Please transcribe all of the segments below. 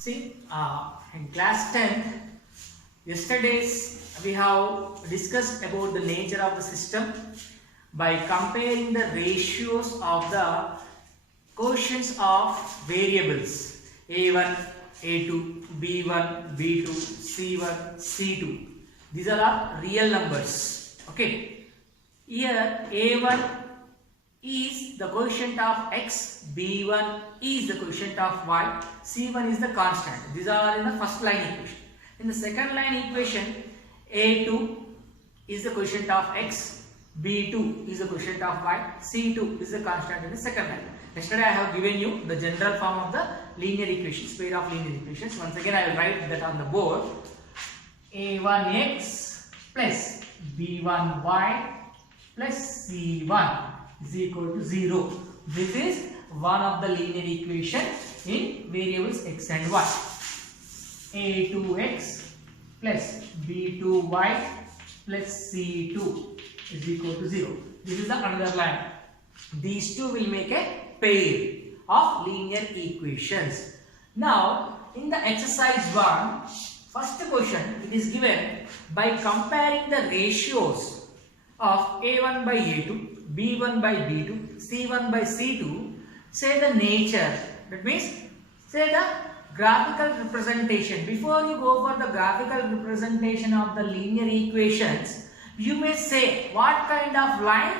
See, in class 10th, yesterday's we have discussed about the nature of the system by comparing the ratios of the quotients of variables A1, A2, B1, B2, C1, C2. These are our real numbers. Okay. Here A1 is the quotient of x, B1 is the quotient of y, C1 is the constant. These are in the first line equation. In the second line equation, A2 is the quotient of x, B2 is the quotient of y, C2 is the constant in the second line. Yesterday I have given you the general form of the linear equations, pair of linear equations. Once again I will write that on the board. A1x plus B1y plus C1 is equal to 0. This is one of the linear equation in variables x and y. A2x plus B2y plus C2 is equal to 0. This is the another line. These two will make a pair of linear equations. Now, in the exercise 1, first question it is given by comparing the ratios of A1 by A2, B1 by B2, C1 by C2, say the nature. That means, say the graphical representation. Before you go for the graphical representation of the linear equations, you may say what kind of lines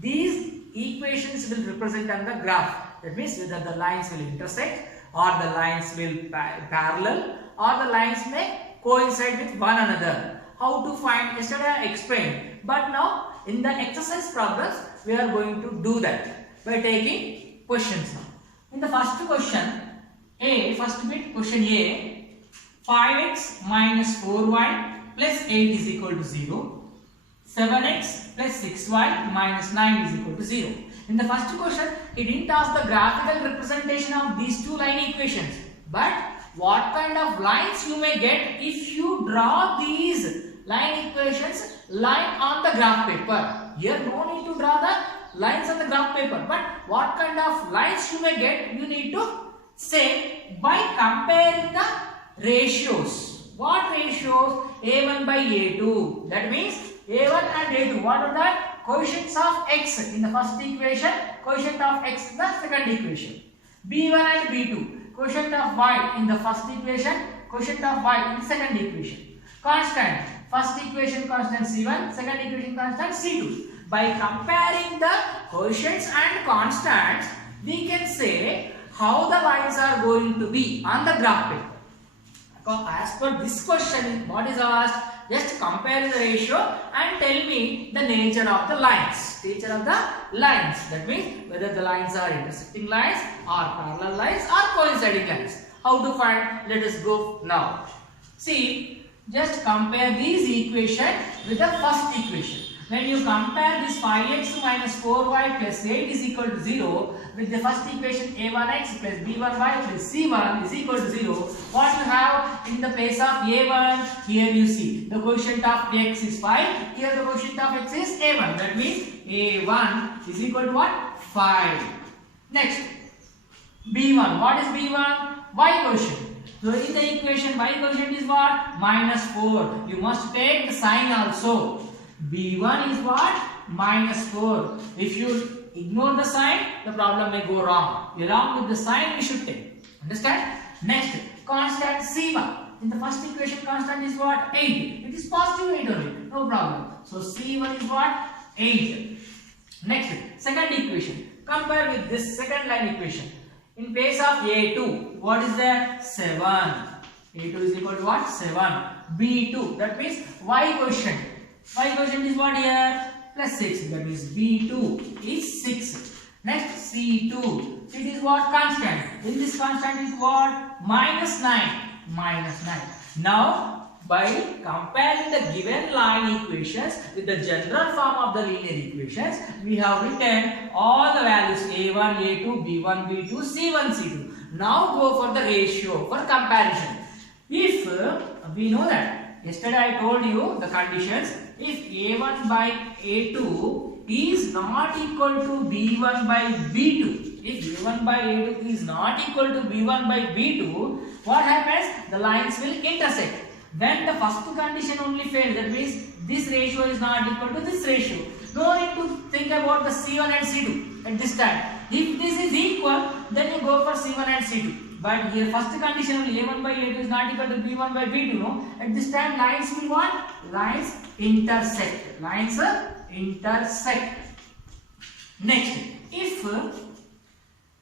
these equations will represent on the graph. That means whether the lines will intersect or the lines will parallel or the lines may coincide with one another. How to find? Yesterday I explained, but now in the exercise progress we are going to do that by taking questions now. In the first question, first bit question A, 5x minus 4y plus 8 is equal to 0. 7x plus 6y minus 9 is equal to 0. In the first question, it didn't ask the graphical representation of these two line equations, but what kind of lines you may get if you draw these line equations line on the graph paper. Here no need to draw the lines on the graph paper, but what kind of lines you may get, you need to say by comparing the ratios. What ratios? A1 by A2. That means A1 and A2. What are the quotients of x in the first equation? Quotient of x in the second equation. B1 and B2. Quotient of y in the first equation. Quotient of y in the second equation. Constant. First equation constant C1. Second equation constant C2. By comparing the quotients and constants, we can say how the lines are going to be on the graph paper. As per this question, what is asked? Just compare the ratio and tell me the nature of the lines. Nature of the lines. That means whether the lines are intersecting lines or parallel lines or coinciding lines. How to find? Let us go now. See, just compare these equation with the first equation. When you compare this 5x minus 4y plus 8 is equal to 0 with the first equation a1x plus b1y plus c1 is equal to 0, what you have in the place of a1? Here you see the quotient of x is 5, here the quotient of x is a1. That means a1 is equal to what? 5. Next, b1. What is b1? Y quotient. So in the equation y quotient is what? Minus 4. You must take the sign also. B1 is what? Minus 4. If you ignore the sign, the problem may go wrong. Along with the sign, we should take. Understand? Next, constant C1. In the first equation, constant is what? 8. It is positive 8 only. No problem. So C1 is what? 8. Next, second equation. Compare with this second line equation. In place of A2, what is there? 7. A2 is equal to what? 7. B2, that means Y quotient. Y quotient is what here? Plus 6. That means B2 is 6. Next, C2. It is what? Constant. In this constant is what? Minus 9. Minus 9. Now, by comparing the given line equations with the general form of the linear equations, we have written all the values A1, A2, B1, B2, C1, C2. Now go for the ratio for comparison. If we know that yesterday I told you the conditions, if A1 by A2 is not equal to B1 by B2, If A1 by A2 is not equal to B1 by B2, what happens? The lines will intersect. When the first condition only fails, that means this ratio is not equal to this ratio. No need to think about the C1 and C2 at this time. If this is equal, then you go for C1 and C2. But here first condition only A1 by A2 is not equal to B1 by B2. No, at this time lines will what? Lines intersect. Lines intersect. Next, if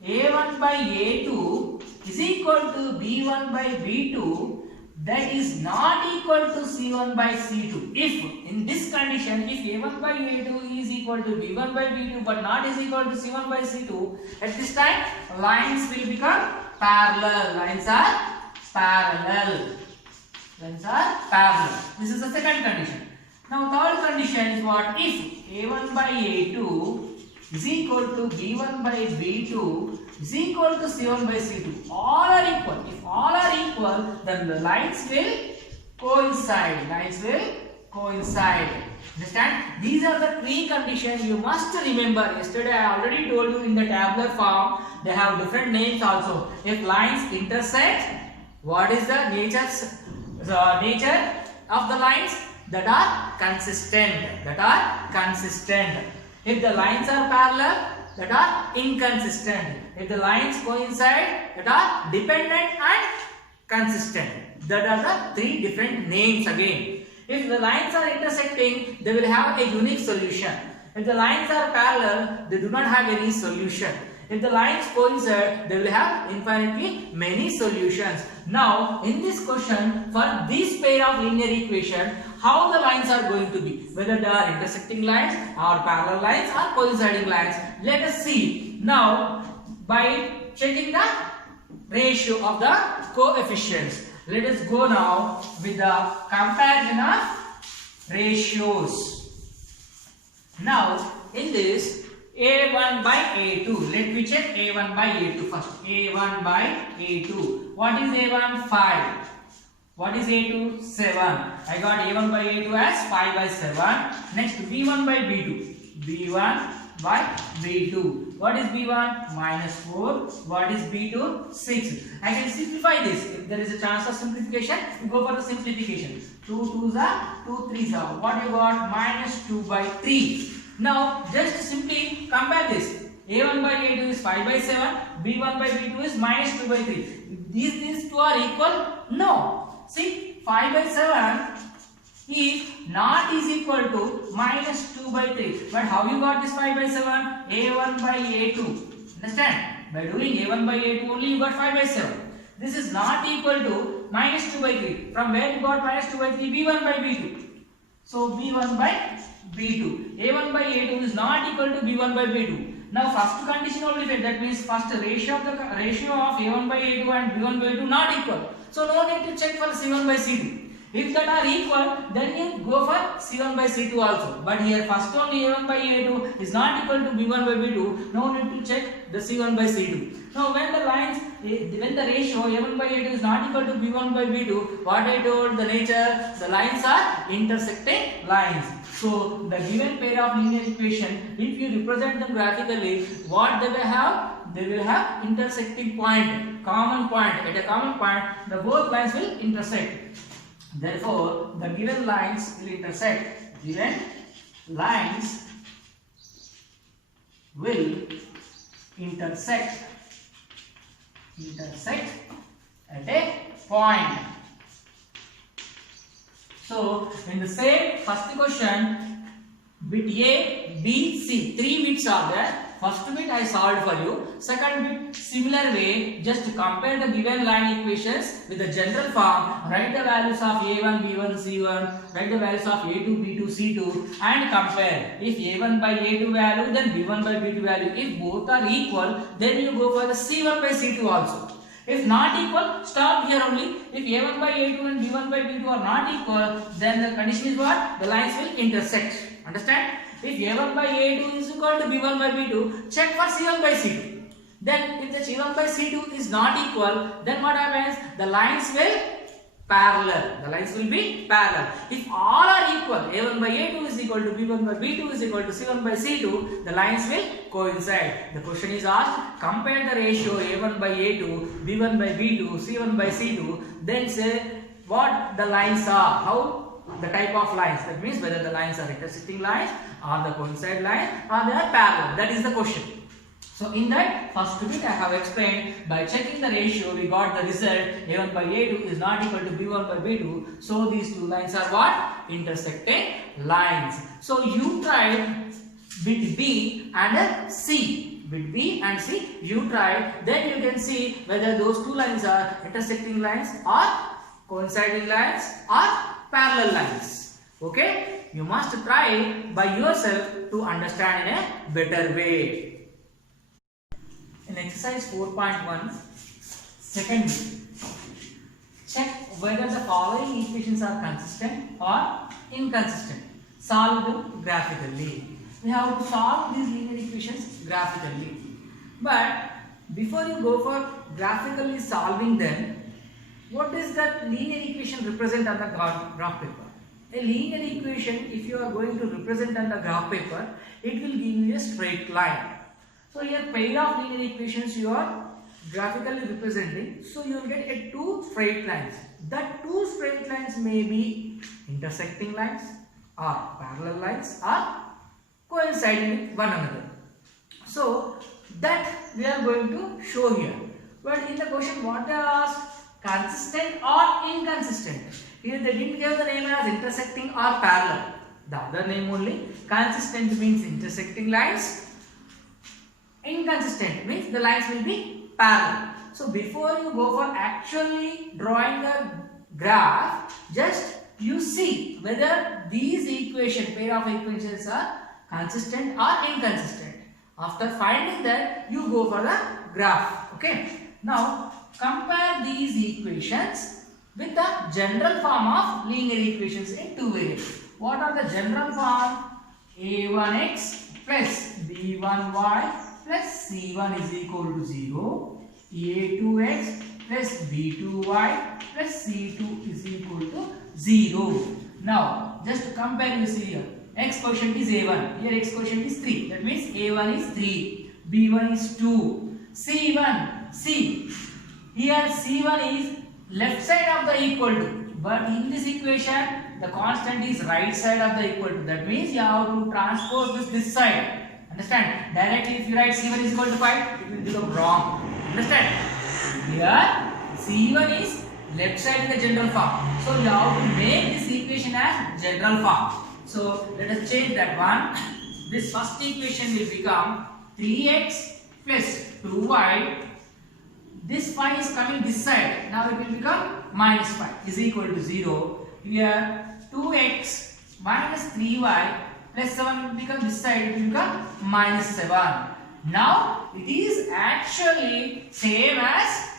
A1 by A2 is equal to B1 by B2, that is not equal to C1 by C2. If in this condition, if A1 by A2 is equal to B1 by B2 but not is equal to C1 by C2, at this time lines will become parallel. Lines are parallel. Lines are parallel. This is the second condition. Now third condition is what? If A1 by A2 is equal to B1 by B2 is equal to C1 by C2. All are equal. If all are equal, then the lines will coincide. Lines will coincide. Understand? These are the three conditions you must remember. Yesterday I already told you in the tabular form. They have different names also. If lines intersect, what is the nature of the lines? That are consistent. That are consistent. If the lines are parallel, that are inconsistent. If the lines coincide, that are dependent and consistent. That are the three different names again. If the lines are intersecting, they will have a unique solution. If the lines are parallel, they do not have any solution. If the lines coincide, they will have infinitely many solutions. Now, in this question, for this pair of linear equation, how the lines are going to be, whether they are intersecting lines or parallel lines or coinciding lines. Let us see now by checking the ratio of the coefficients. Let us go now with the comparison of ratios. Now in this A1 by A2, let me check A1 by A2 first. A1 by A2. What is A1? 5. What is A2? 7. I got A1 by A2 as 5 by 7. Next B1 by B2. B1 by B2. What is B1? -4. What is B2? 6. I can simplify this. If there is a chance of simplification, we go for the simplification. 2 2s are 2 3s are. What you got? -2 by 3. Now just simply compare this. A1 by A2 is 5 by 7. B1 by B2 is -2 by 3. These two are equal? No. See, 5 by 7 is not is equal to -2 by 3. But how you got this 5 by 7? A1 by A2. Understand? By doing A1 by A2 only you got 5 by 7. This is not equal to -2 by 3. From where you got -2 by 3? B1 by B2. So B1 by B2. A1 by A2 is not equal to B1 by B2. Now first condition only failed. That means first ratio of A1 by A2 and B1 by A2 not equal. So no need to check for C1 by C2. If that are equal, then you go for C1 by C2 also. But here first only A1 by A2 is not equal to B1 by B2. No need to check the C1 by C2. Now when the ratio A1 by A2 is not equal to B1 by B2, what I told the nature, the lines are intersecting lines. So the given pair of linear equation, if you represent them graphically, what they will have? They will have intersecting point, common point. At a common point, the both lines will intersect. Therefore, the given lines will intersect. Given lines will intersect at a point. So in the same first question, bit A, B, C, 3 bits are there. First bit I solved for you. Second bit, similar way, just compare the given line equations with the general form. Write the values of A1, B1, C1. Write the values of A2, B2, C2 and compare. If A1 by A2 value, then B1 by B2 value. If both are equal, then you go for the C1 by C2 also. If not equal, stop here only. If A1 by A2 and B1 by B2 are not equal, then the condition is what? The lines will intersect. Understand? If A1 by A2 is equal to B1 by B2, check for C1 by C2. Then if the C1 by C2 is not equal, then what happens? The lines will parallel. The lines will be parallel. If all are equal, A1 by A2 is equal to B1 by B2 is equal to C1 by C2, the lines will coincide. The question is asked, compare the ratio A1 by A2, B1 by B2, C1 by C2, then say what the lines are, how the type of lines. That means whether the lines are intersecting lines or the coincide lines or they are parallel. That is the question. So in that first bit I have explained, by checking the ratio we got the result A1 by A2 is not equal to B1 by B2. So these two lines are what? Intersecting lines. So you try bit B and C. Bit B and C you try, then you can see whether those two lines are intersecting lines or coinciding lines or parallel lines. Okay? You must try by yourself to understand in a better way. In exercise 4.1, second bit, check whether the following equations are consistent or inconsistent. Solve them graphically. We have to solve these linear equations graphically. But before you go for graphically solving them, what does that linear equation represent on the graph paper? A linear equation, if you are going to represent on the graph paper, it will give you a straight line. So here pair of linear equations you are graphically representing. So you will get a two straight lines. That two straight lines may be intersecting lines or parallel lines or coinciding with one another. So that we are going to show here. But in the question what they asked, consistent or inconsistent. Here they didn't give the name as intersecting or parallel. The other name only. Consistent means intersecting lines. Inconsistent means the lines will be parallel. So before you go for actually drawing the graph, just you see whether these equation, pair of equations are consistent or inconsistent. After finding that, you go for the graph. Okay. Now compare these equations with the general form of linear equations in two variables. What are the general form? A1x plus b1y plus c1 is equal to 0, a2x plus b2y plus c2 is equal to 0. Now just compare, you see here x quotient is a1, here x quotient is 3, that means a1 is 3, b1 is 2, c1, see here c1 is left side of the equal to, but in this equation the constant is right side of the equal to, that means you have to transpose this side. Understand? Directly if you write C1 is equal to 5, it will become wrong. Understand? Here C1 is left side in the general form. So you have to make this equation as general form. So let us change that one. This first equation will become 3x plus 2y. This 5 is coming this side. Now it will become minus 5 is equal to 0. Here 2x minus 3y plus 7 will become this side, it will become minus 7. Now it is actually same as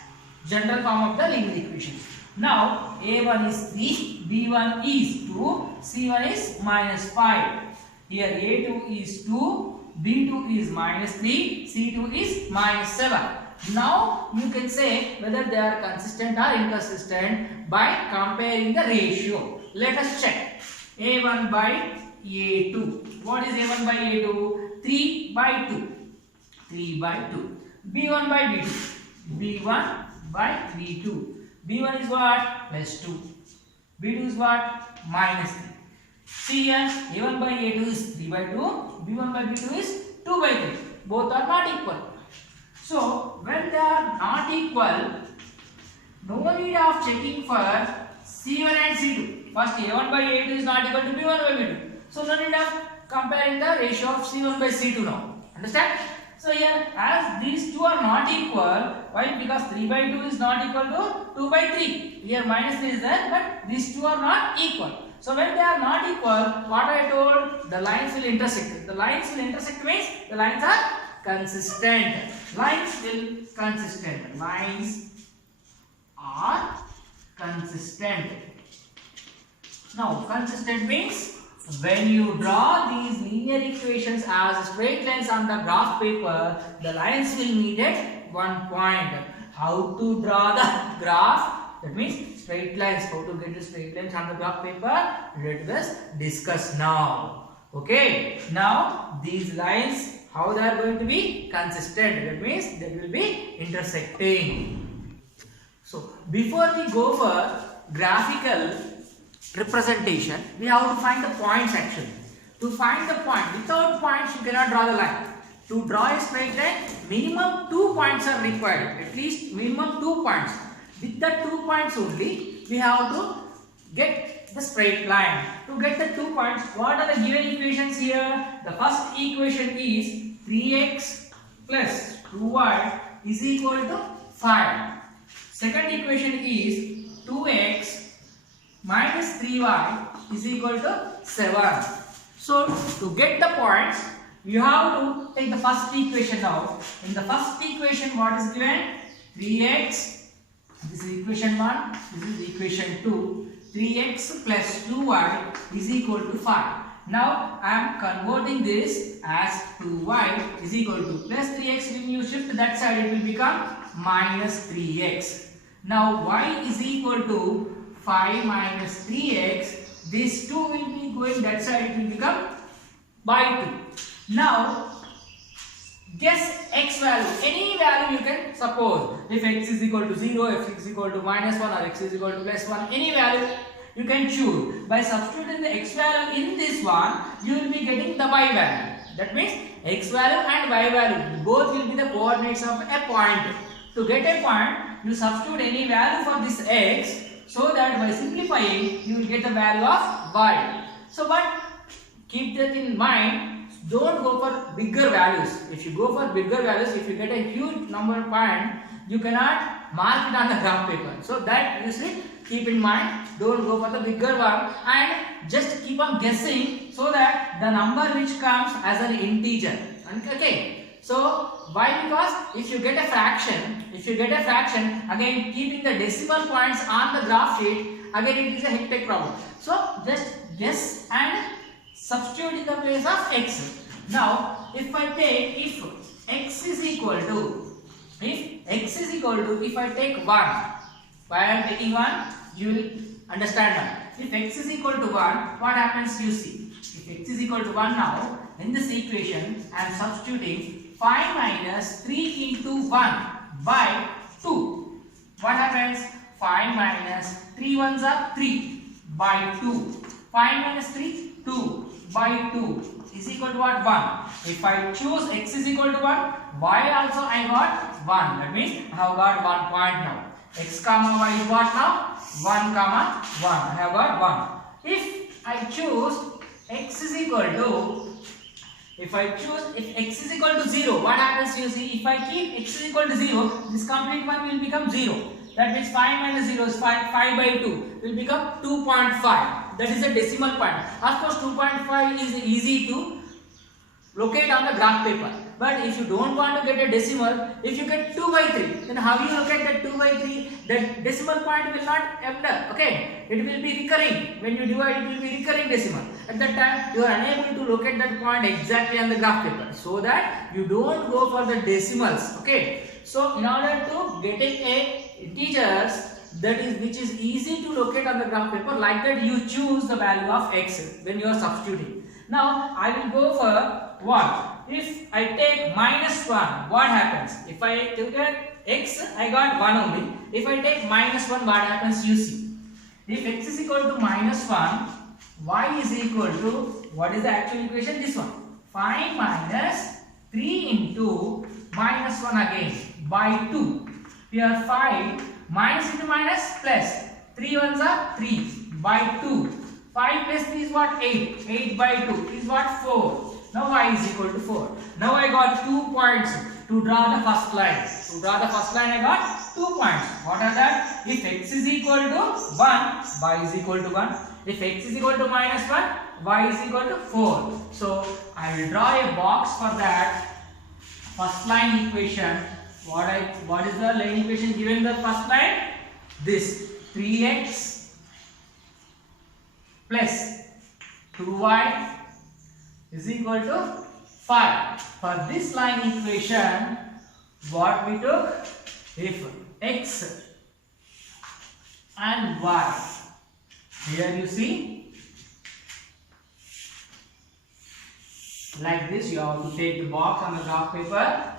general form of the linear equation. Now a1 is 3, b1 is 2, c1 is minus 5. Here a2 is 2, b2 is minus 3, c2 is minus 7. Now you can say whether they are consistent or inconsistent by comparing the ratio. Let us check. A1 by A2. What is A1 by A2? 3 by 2. 3 by 2. B1 by B2. B1 by B2. B1 is what? Plus 2. B2 is what? Minus 3. See here, A1 by A2 is 3 by 2. B1 by B2 is 2 by 3. Both are not equal. So when they are not equal, no need of checking for C1 and C2. First A1 by A2 is not equal to B1 by B2. So no need of comparing the ratio of C1 by C2 now. Understand? So here as these two are not equal, why? Because 3 by 2 is not equal to 2 by 3. Here minus 3 is there, but these two are not equal. So when they are not equal, what I told, the lines will intersect. The lines will intersect means the lines are consistent. Lines will consistent. Lines are consistent. Now consistent means when you draw these linear equations as straight lines on the graph paper, the lines will meet at one point. How to draw the graph? That means straight lines. How to get the straight lines on the graph paper? Let us discuss now. Okay. Now these lines, how they are going to be consistent? That means they will be intersecting. So before we go for graphical representation, we have to find the points actually. To find the point, without points you cannot draw the line. To draw a straight line, minimum 2 points are required. At least minimum 2 points. With the 2 points only, we have to get the straight line. To get the 2 points, what are the given equations here? The first equation is 3x plus 2y is equal to 5. Second equation is 2x minus 3y is equal to 7. So to get the points, you have to take the first equation now. In the first equation, what is given? 3x, this is equation 1, this is equation 2. 3x plus 2y is equal to 5. Now I am converting this as 2y is equal to plus 3x. When you shift that side, it will become minus 3x. Now y is equal to 5 minus 3x. This 2 will be going that side, it will become by 2. Now guess x value, any value you can suppose. If x is equal to 0, if x is equal to minus 1 or x is equal to plus 1, any value you can choose. By substituting the x value in this one, you will be getting the y value. That means x value and y value, both will be the coordinates of a point. To get a point, you substitute any value for this x, so that by simplifying, you will get the value of y. So but keep that in mind. Don't go for bigger values. If you go for bigger values, if you get a huge number of points, you cannot mark it on the graph paper. So that you should keep in mind. Don't go for the bigger one and just keep on guessing, so that the number which comes as an integer. Okay. So why? Because if you get a fraction, again keeping the decimal points on the graph sheet, again it is a hectic problem. So just guess and substitute in the place of x. Now if I take, if x is equal to, if I take 1, why I am taking 1, you will understand that. If x is equal to 1, what happens you see. If x is equal to 1 now, in this equation I am substituting 5 minus 3 into 1 by 2. What happens? 5 minus 3 ones are 3 by 2. 5 minus 3, 2 by 2 is equal to what? 1. If I choose x is equal to 1, y also I got 1. That means I have got 1 point now. X comma y is what now? 1 comma 1. I have got 1. If I choose x is equal to, if x is equal to 0, what happens you see? If I keep x is equal to 0, this complete one will become 0. That means 5 minus 0 is 5 by 2 will become 2.5. That is a decimal point. Of course 2.5 is easy to locate on the graph paper. But if you don't want to get a decimal, if you get 2 by 3, then how you locate that 2 by 3? The decimal point will not enter. Okay, it will be recurring. When you divide, it will be recurring decimal. At that time, you are unable to locate that point exactly on the graph paper, so that you don't go for the decimals. Okay, so in order to getting a integers which is easy to locate on the graph paper, like that you choose the value of x when you are substituting. Now I will go for what? If I take minus 1, what happens? If I look at x, I got 1 only. If I take minus 1, what happens you see? If x is equal to minus 1, y is equal to, what is the actual equation? This one. 5 minus 3 into minus 1 again by 2. Here 5 minus into minus plus. 3 ones are 3 by 2. 5 plus 3 is what? 8. 8 by 2 is what? 4. Now y is equal to 4. Now I got 2 points to draw the first line. To draw the first line I got 2 points. What are that? If x is equal to 1, y is equal to 1. If x is equal to minus 1, y is equal to 4. So I will draw a box for that first line equation. What is the line equation given the first line? This 3x plus 2y is equal to 5. For this line equation, what we took, if x and y. Here you see, like this you have to take the box on the graph paper.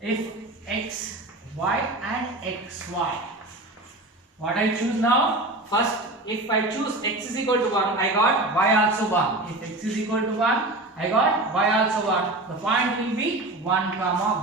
If x, y and xy. What I choose now? First, if I choose x is equal to 1, I got y also 1. If x is equal to 1, I got y also 1. The point will be 1 comma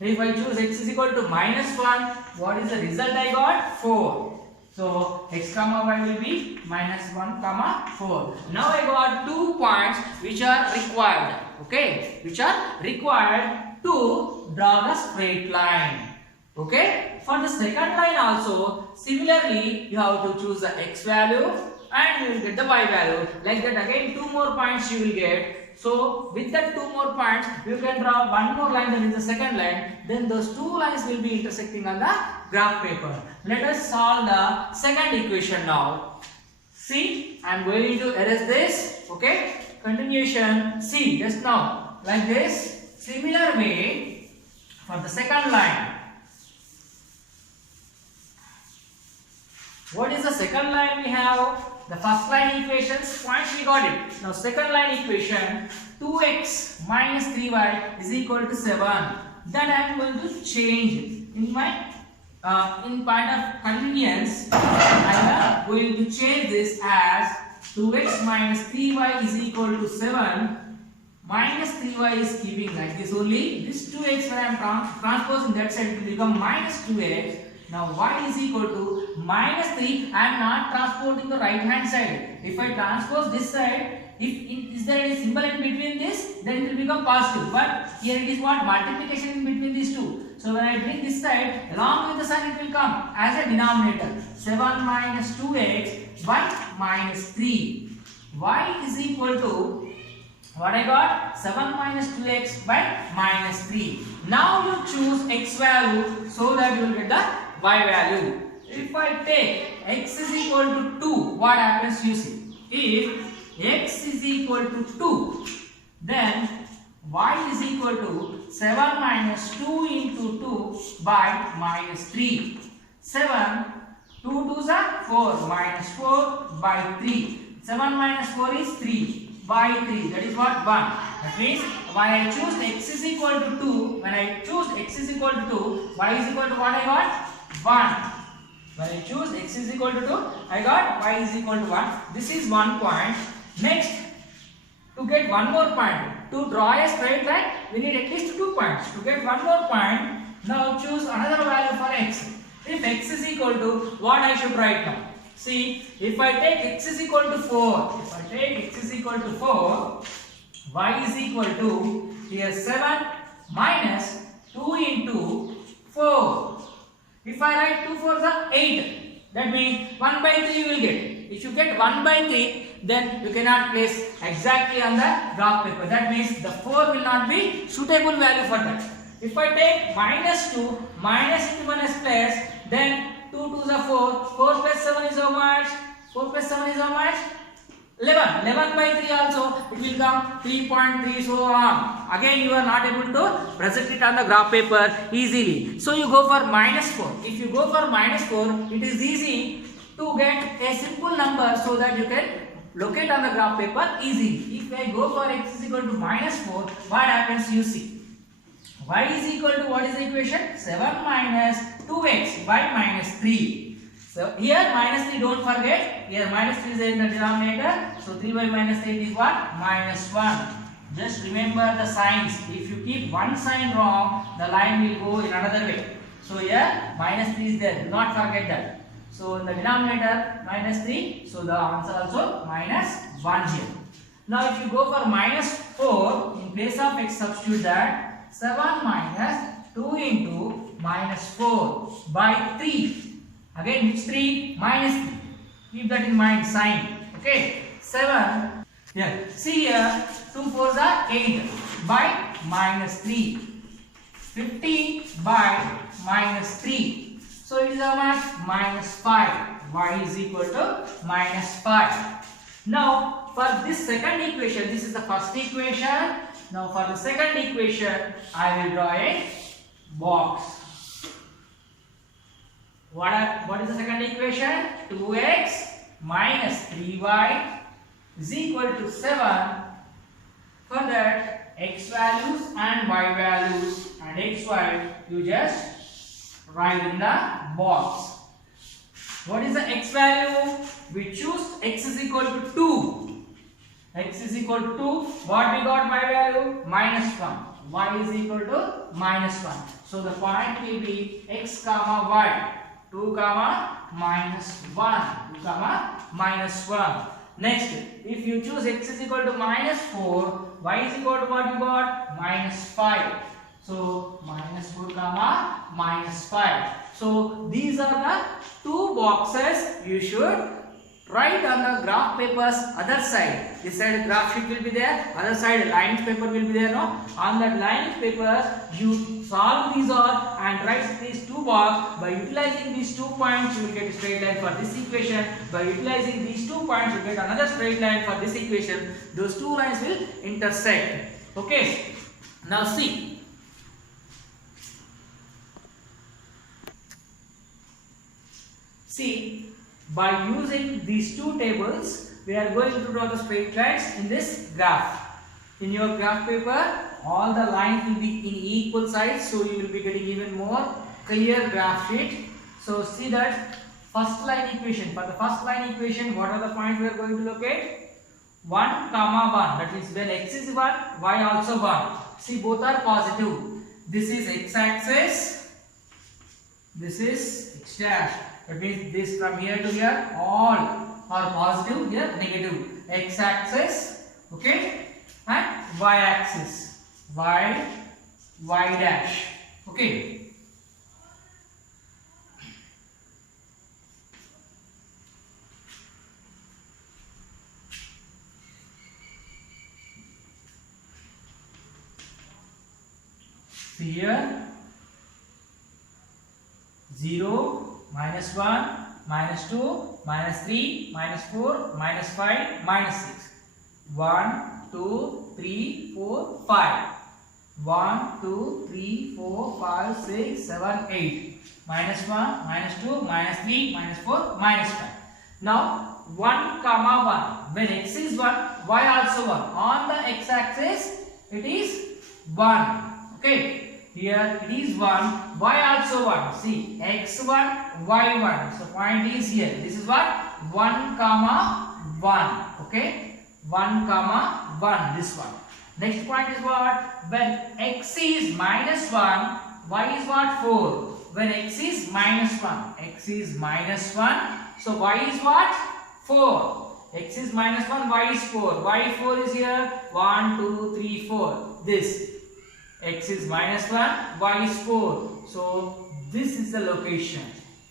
1. If I choose x is equal to minus 1, what is the result I got? 4. So x comma y will be minus 1 comma 4. Now I got 2 points which are required. Okay, which are required to draw the straight line. Okay, for the second line also similarly you have to choose the x value and you will get the y value. Like that again 2 more points you will get. So with that 2 more points you can draw one more line, that is the second line. Then those 2 lines will be intersecting on the graph paper. Let us solve the second equation now. See, I am going to erase this. Okay, continuation. See, just now like this. Similar way for the second line. What is the second line we have? The first line equations points we got it. Now second line equation, 2x minus 3y is equal to 7. That I am going to change in my in point of convenience. I am going to change this as 2x minus 3y is equal to 7. Minus 3y is keeping like this only. This 2x when I am transposing that side, it will become minus 2x. Now y is equal to minus 3. I am not transporting the right hand side. If I transpose this side, is there any symbol in between this, then it will become positive. But here it is what? Multiplication in between these two. So when I bring this side, along with the sign it will come as a denominator. 7 minus 2x by minus 3. Y is equal to, what I got? 7 minus 2x by minus 3. Now you choose x value so that you will get the y value. If I take x is equal to 2, what happens you see? If x is equal to 2, then y is equal to 7 minus 2 into 2 by minus 3. 7, 2 2s are 4, minus 4 by 3. 7 minus 4 is 3 by 3, that is what? 1. That means when I choose x is equal to 2, when I choose x is equal to 2, y is equal to what I got? 1. When I choose x is equal to 2, I got y is equal to 1. This is 1 point. Next, to get one more point, to draw a straight line, we need at least 2 points. To get one more point, now choose another value for x. If x is equal to, what I should write now? See, if I take x is equal to 4, if I take x is equal to 4, y is equal to, here 7 minus 2 into 4. If I write 2 4s are 8, that means 1 by 3 you will get. If you get 1 by 3, then you cannot place exactly on the graph paper. That means the 4 will not be suitable value for that. If I take minus 2, minus into 1 is plus, then 2 2s are 4, 4 plus 7 is how much? 4 plus 7 is how much? 11. 11 by 3 also, it will come 3.3, so on. Again you are not able to present it on the graph paper easily. So you go for minus 4. If you go for minus 4, it is easy to get a simple number so that you can locate on the graph paper easily. If I go for x is equal to minus 4, what happens you see? Y is equal to, what is the equation? 7 minus 2x by minus 3. So here minus 3, don't forget, here minus 3 is in the denominator. So 3 by minus 3 is what? Minus 1. Just remember the signs. If you keep one sign wrong, the line will go in another way. So here minus 3 is there, do not forget that. So in the denominator minus 3, so the answer also minus 1 here. Now if you go for minus 4, in place of x substitute that 7 minus 2 into minus 4 by 3. Again which 3? Minus 3. Keep that in mind, sign. Okay. 7. Here. See here, 2 4s are 8 by minus 3. 15 by minus 3. So it is how much? Minus 5. Y is equal to minus 5. Now for this second equation, this is the first equation. Now for the second equation, I will draw a box. What is the second equation? 2x minus 3y is equal to 7. For that, x values and y values and xy you just write in the box. What is the x value? We choose x is equal to 2. X is equal to 2. What we got y value? Minus 1. Y is equal to minus 1. So the point will be x comma y. 2 comma minus 1. 2 comma minus 1. Next, if you choose x is equal to minus 4, y is equal to what you got? Minus 5. So minus 4 comma minus 5. So these are the two boxes you should write on the graph paper's other side. This side graph sheet will be there, other side line paper will be there. No? On that line paper you solve these all and write these two box. By utilizing these 2 points you will get a straight line for this equation. By utilizing these 2 points you get another straight line for this equation. Those two lines will intersect. Okay. Now see. See, by using these two tables, we are going to draw the straight lines in this graph. In your graph paper, all the lines will be in equal size, so you will be getting even more clear graph sheet. So see that first line equation. For the first line equation, what are the points we are going to locate? 1 comma 1. That means when x is 1, y also 1. See, both are positive. This is x-axis. This is x dash. That means this from here to here all are positive, here negative. X-axis, okay, and y-axis, y dash, okay. See here, 0, minus 1, minus 2, minus 3, minus 4, minus 5, minus 6. 1, 2, 3, 4, 5. 1, 2, 3, 4, 5, 6, 7, 8. Minus 1, minus 2, minus 3, minus 4, minus 5. Now 1 comma 1. When x is 1, y also 1. On the x-axis it is 1. Okay. Here it is 1, y also 1. See, x1, y1. So point is here. This is what? 1 comma 1. Okay. 1 comma 1. This one. Next point is what? When x is minus 1, y is what? 4. When x is minus 1, x is minus 1. So y is what? 4. X is minus 1, y is 4. Y 4 is here. 1, 2, 3, 4. This. X is minus 1, y is 4. So this is the location.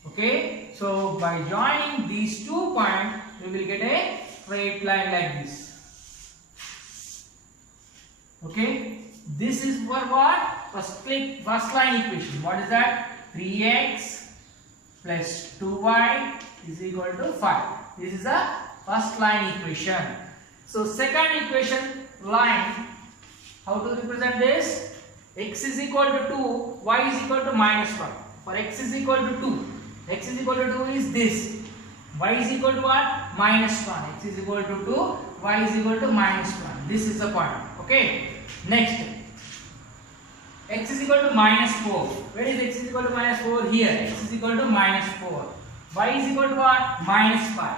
Okay. So by joining these 2 points, we will get a straight line like this. Okay. This is for what? First line equation. What is that? 3x plus 2y is equal to 5. This is the first line equation. So second equation line, how to represent this? X is equal to 2, y is equal to minus 1. For x is equal to 2, x is equal to 2 is this. Y is equal to what? Minus 1. X is equal to 2, y is equal to minus 1. This is the point. Okay. Next, x is equal to minus 4. Where is x is equal to minus 4? Here. X is equal to minus 4. Y is equal to what? Minus 5.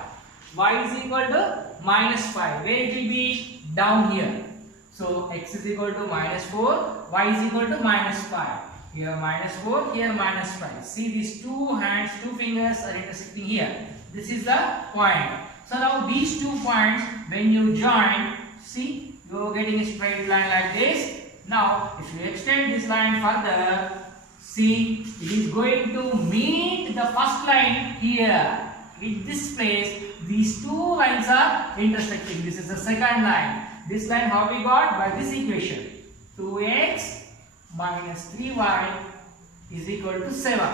Y is equal to minus 5. Where it will be? Down here. So x is equal to minus 4, y is equal to minus 5. Here minus 4, here minus 5. See, these two hands, two fingers are intersecting here. This is the point. So now these 2 points, when you join, see, you are getting a straight line like this. Now, if you extend this line further, see, it is going to meet the first line here. In this place, these 2 lines are intersecting. This is the second line. This line how we got? By this equation. 2x minus 3y is equal to 7.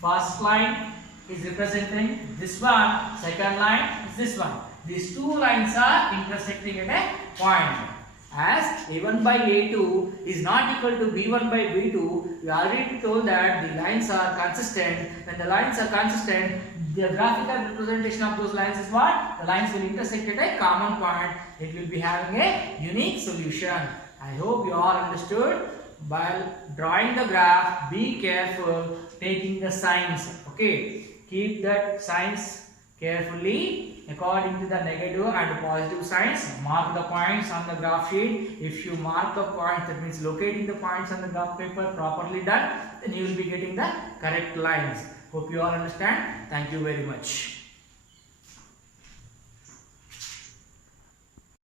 First line is representing this one. Second line is this one. These 2 lines are intersecting at a point. As A1 by A2 is not equal to B1 by B2, we already told that the lines are consistent. When the lines are consistent, the graphical representation of those lines is what? The lines will intersect at a common point. It will be having a unique solution. I hope you all understood. While drawing the graph, be careful taking the signs. Okay, keep that signs carefully according to the negative and positive signs. Mark the points on the graph sheet. If you mark the points, that means locating the points on the graph paper properly done, then you will be getting the correct lines. Hope you all understand. Thank you very much.